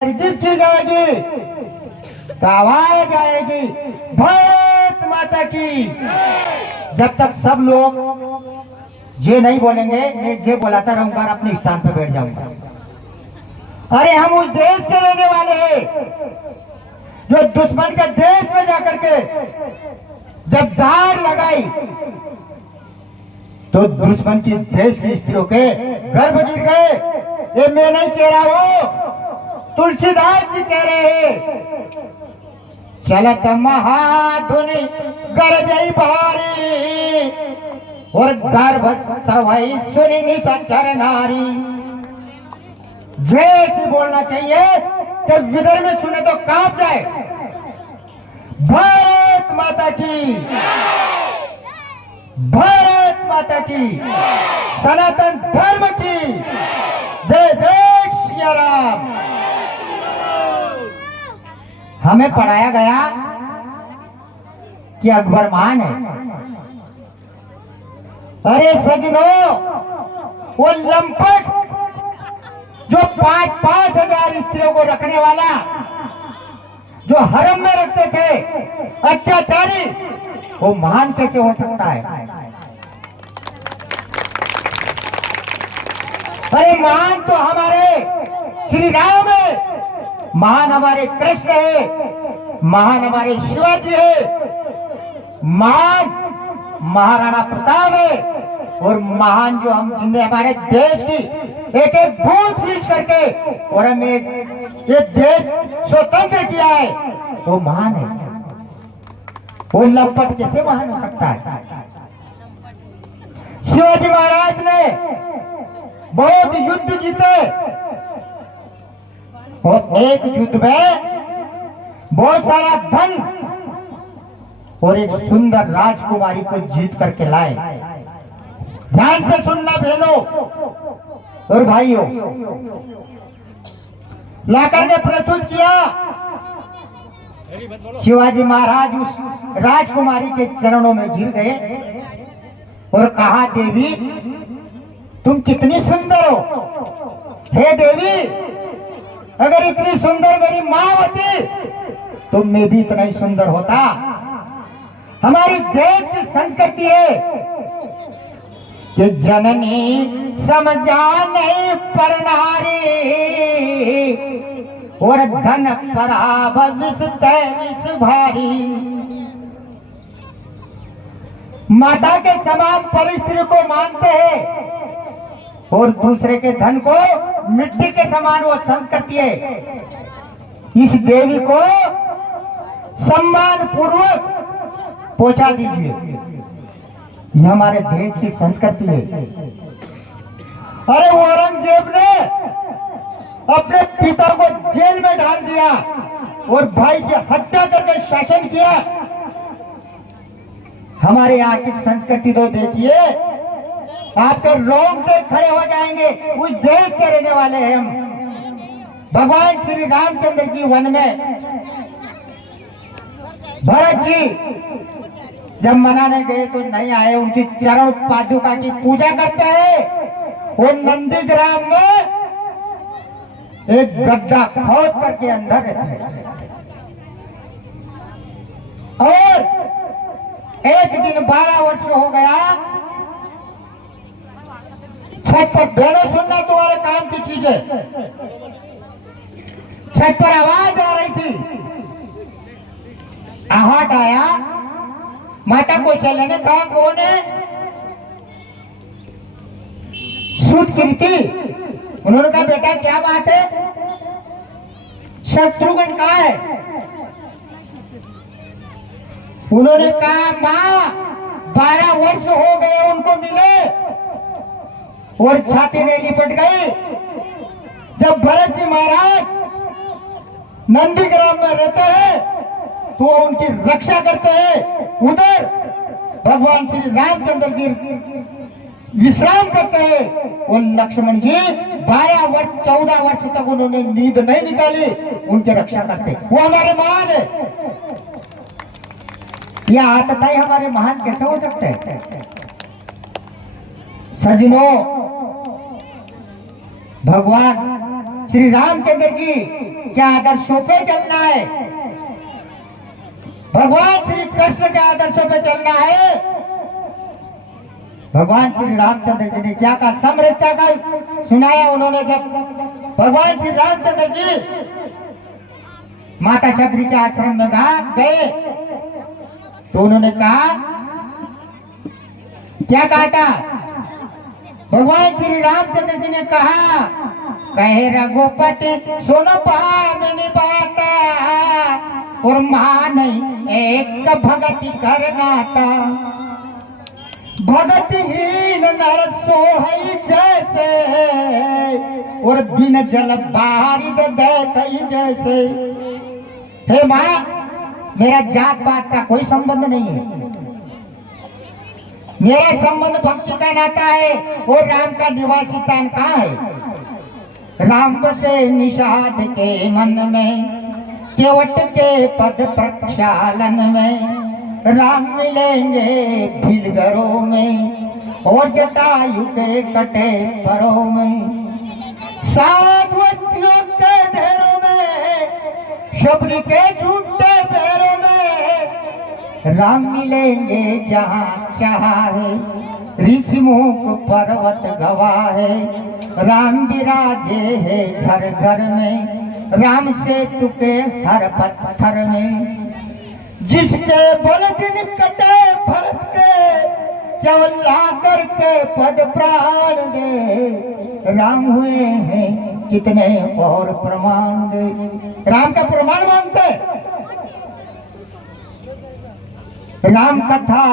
अर्जित की जाएगी तो आवाज आएगी भारत माता की। जब तक सब लोग जे नहीं बोलेंगे, मैं जे बुलाता रहूंगा और अपने स्थान पे बैठ जाऊंगा। अरे हम उस देश के रहने वाले हैं जो दुश्मन के देश में जाकर के जब धार लगाई तो दुश्मन की देश की स्त्रियों के गर्भ गिर गए। ये मैं नहीं कह रहा हूं, तुलसीदास जी कह रहे हैं। चलत महाधुनि गरजई भारी और गर्भ सर्वई सुनि निसचर नारी। जैसे बोलना चाहिए कि विदर्भ में सुने तो कांप जाए। भारत माता की, भारत माता की, सनातन धर्म की जय जय श्री राम। हमें पढ़ाया गया कि अकबर महान है। अरे सजनों, वो लंपट जो 5-5 हजार स्त्रियों को रखने वाला, जो हरम में रखते थे, अत्याचारी, वो महान कैसे हो सकता है? अरे महान तो हमारे श्री राम है, महान हमारे कृष्ण है, महान हमारे शिवाजी है, महान महाराणा प्रताप है, और महान जो हम जिनने हमारे देश की एक एक बूंद सींच करके और हमें ये देश स्वतंत्र किया है, वो महान है। वो लंपट कैसे महान हो सकता है? शिवाजी महाराज ने बहुत युद्ध जीते और एक युद्ध में बहुत सारा धन और एक सुंदर राजकुमारी को जीत करके लाए। ध्यान से सुनना बहनों और भाइयों, लाकर के प्रस्तुत किया। शिवाजी महाराज उस राजकुमारी के चरणों में गिर गए और कहा, देवी तुम कितनी सुंदर हो। हे देवी, अगर इतनी सुंदर मेरी माँ होती तो मैं भी इतना ही सुंदर होता। हमारी देश की संस्कृति है कि जननी समझा नहीं पर नारी और धन पराभ विष तय विष भारी। माता के समान पर स्त्री को मानते हैं और दूसरे के धन को मिट्टी के समान वो संस्कृति है। इस देवी को सम्मान पूर्वक पहुंचा दीजिए। यह हमारे देश की संस्कृति है। अरे औरंगजेब ने अपने पिता को जेल में डाल दिया और भाई की हत्या करके शासन किया। हमारे यहाँ की संस्कृति तो देखिए, आपके रोंगटे खड़े हो जाएंगे। उस देश के रहने वाले हैं हम। भगवान श्री रामचंद्र जी वन में भरत जी जब मनाने गए तो नहीं आए। उनकी चरण पादुका की पूजा करते हैं। वो नंदीग्राम में एक गड्ढा खोद करके अंदर रहते हैं। और एक दिन 12 वर्ष हो गया, छत पर बहनों सुनना तुम्हारे काम की चीज है। छत पर आवाज आ रही थी, आहट आया। माता को चलने ने कहा, कौन है? सूत कीर्ति। उन्होंने कहा, बेटा क्या बात है? शत्रुघ्न कहाँ है? उन्होंने कहा, माँ 12 वर्ष हो गए उनको मिले और छाती ने लिपट गई। जब भरत जी महाराज नंदीग्राम में रहते हैं तो उनकी रक्षा करते हैं। उधर भगवान श्री रामचंद्र जी विश्राम करते हैं और लक्ष्मण जी 14 वर्ष तक उन्होंने नींद नहीं निकाली, उनकी रक्षा करते। वो हमारे महान है। यह आतताई हमारे महान कैसे हो सकते हैं? सजनों, भगवान श्री रामचंद्र जी के आदर्शों पे चलना है, भगवान श्री कृष्ण के आदर्शों पे चलना है। भगवान श्री रामचंद्र जी ने क्या कहा, समृद्धता का सुनाया उन्होंने। जब भगवान श्री रामचंद्र जी माता शबरी के आश्रम में गए तो उन्होंने कहा, क्या कहा था, भगवान श्री रामचंद्र जी ने कहा, कहे रघुपति सुन पावनी बात और मान एक भगति करना था, भगतहीन नर सोहई जैसे और बिन जल बारिद कई जैसे। हे माँ, मेरा जात पात का कोई संबंध नहीं है, मेरा संबंध भक्ति का नाता है। और राम का निवासी स्थान कहाँ है? राम से निषाद के मन में, केवट के पद प्रक्षालन में, राम मिलेंगे भीलगरों में और जटायु के कटे परों में, साधुओं के ढेरों में, शबरी के झूठे पैरों में, राम मिलेंगे जहाँ चाहे, ऋषिमुख पर्वत गवाहे, राम विराजे है घर घर में, राम सेतु के हर पत्थर में, जिसके बल दिन कटे भरत के, केवल लाकर के पद प्राण दे, राम हुए हैं कितने और प्रमाण दे। राम का प्रमाण मानते, राम कथा